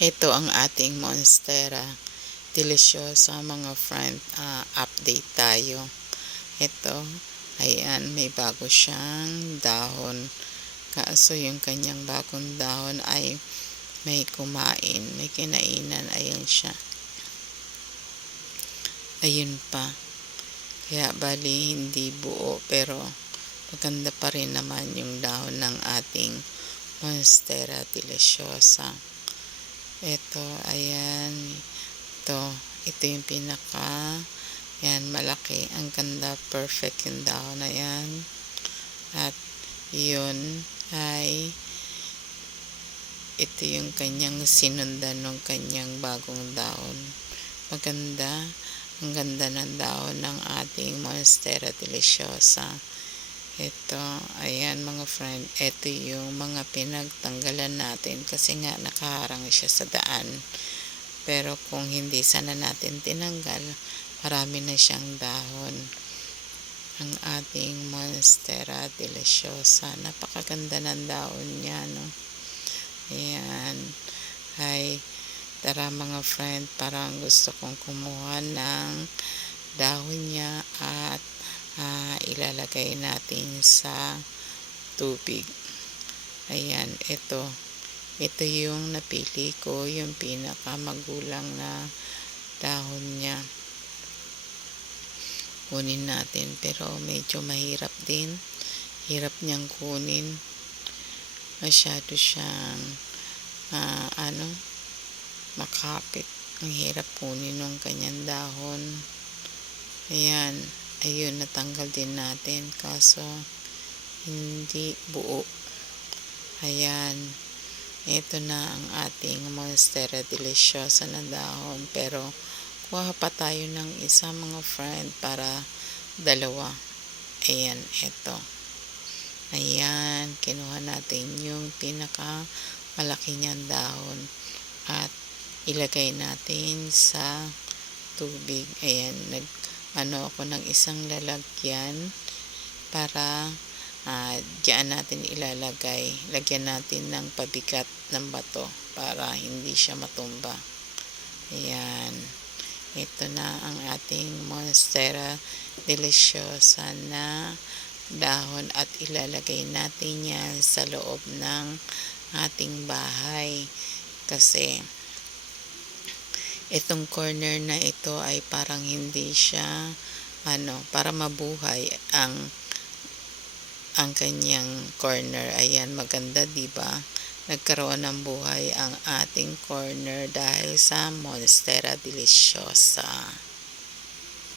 Ito ang ating Monstera Deliciosa mga friend, update tayo. Ito, ayan, may bago siyang dahon. Kaso yung kanyang bagong dahon ay may kumain, may kinainan, ayan siya. Ayun pa. Kaya bali hindi buo pero maganda pa rin naman yung dahon ng ating Monstera Deliciosa. Ito, ayan. Ito yung pinaka, yan, malaki. Ang ganda, perfect yung dahon na yan. At yun ay, ito yung kanyang sinundan ng kanyang bagong dahon. Maganda, ang ganda ng dahon ng ating Monstera Deliciosa. Ito, ayan mga friend, ito yung mga pinagtanggalan natin kasi nga nakaharang siya sa daan. Pero kung hindi sana natin tinanggal, marami na siyang dahon. Ang ating Monstera Deliciosa, napakaganda ng dahon niya, no? Ayan, ay tara mga friend, parang gusto kong kumuha ng dahon niya at ilalagay natin sa tubig. Ayan, ito yung napili ko, yung pinakamagulang na dahon niya. Kunin natin pero medyo mahirap din. Hirap niyang kunin. Masyado siyang makapit. Ang hirap kunin ng kanyang dahon. Ayan, ayun, natanggal din natin kaso hindi buo. Ayan, ito na ang ating Monstera Deliciosa na dahon. Pero kuha pa tayo ng isa mga friend para dalawa. Ayan, ito. Ayan, kinuha natin yung pinaka malaki niyang dahon at ilagay natin sa tubig. Ayan, ako ng isang lalagyan para diyan natin ilalagay. Lagyan natin ng pabigat ng bato para hindi siya matumba. Ayan, ito na ang ating Monstera Deliciosa na dahon at ilalagay natin yan sa loob ng ating bahay kasi itong corner na ito ay parang hindi siya para mabuhay ang kanyang corner. Ayan, maganda, diba? Nagkaroon ng buhay ang ating corner dahil sa Monstera Deliciosa.